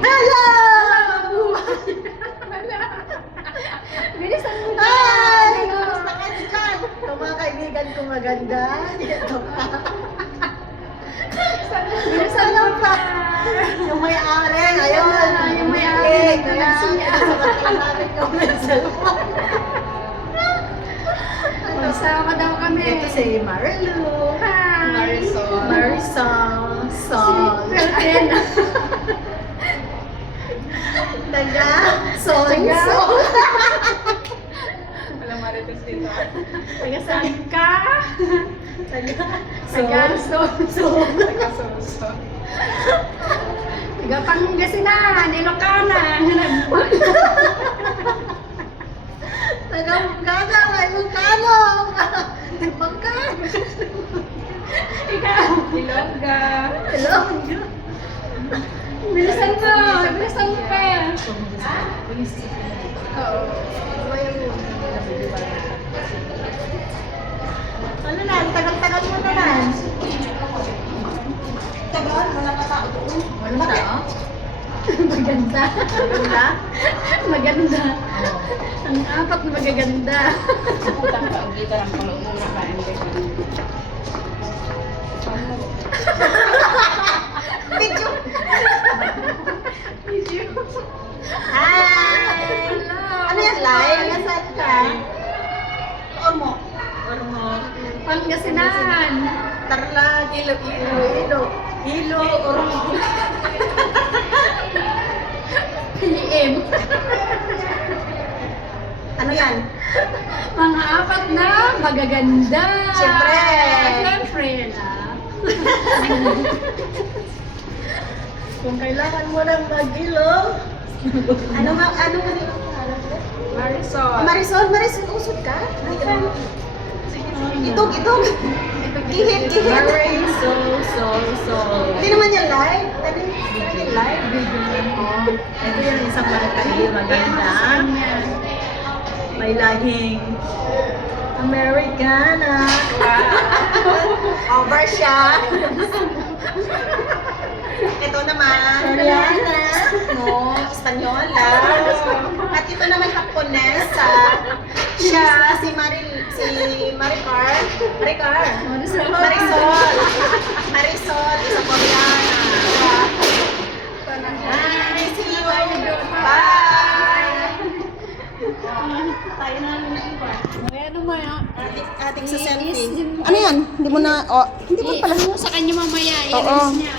Hello! Bilisan mo Hi! dyan. Kumusta ka dyan? Ito mga kaibigan ko maganda. Ito pa. Bilisan mo pa. Yung may-ari, ayun. Yung may-ari, na siya. samantalamit ko ng cellphone. Magsama daw kami. Ito si Marilu. Hi. Marisol. Marisol. Sol. Girlfriend. Taga. Taga. Sol. Wala marites dito. Taga saan ka? Taga. Taga Sol. so, so. Taga-soso. Taga Pangasinan, Ilocana. Taga Mugana. May Mugano. Mugano. Ikaw. Ilongga. Hello. Bilisan mo. Bilisan mo pa. Oo. Ano na? Tagal-tagal mo naman. Tagal? Wala pa tao doon. Wala tao? Maganda. Maganda? Maganda. Ang apat na magaganda. Utang ka ang gita ng palo mo na kain ka. Video. Video. Hi! Ano yan, live? Nasaan ka? Ormo. Ormo. Pangasinan. Tarlag. Ilo. Ilo. Ilo. Ilo. Ormo. PM. Ano yan? Mga apat na magaganda. Siyempre. Siyempre na. Kung kailangan mo ng mag-ilo. Ano ma ano din ang pangalan ko? Marisol. Ah, Marisol, Marisol, usod ka? Itog, itog. Gihit, gihit. Marisol, so, so. Hindi naman yan live. Ano yung live? Oh, ito yung isang magkali maganda. May lahing Americana. Over siya. Ito naman. Koreana. Espanyola. At ito naman Japonesa. Siya, si Maril, si Maricar. Maricar. Marisol. Marisol. Marisol, isa Koreana. Hi, see you. Bye. Tayo na lang ng iba. Ano mo yan? Ating, ating sa selfie. Ano yan? Hindi mo na, oh, hindi mo pala. Sa kanya mamaya. Oo. i-release niya.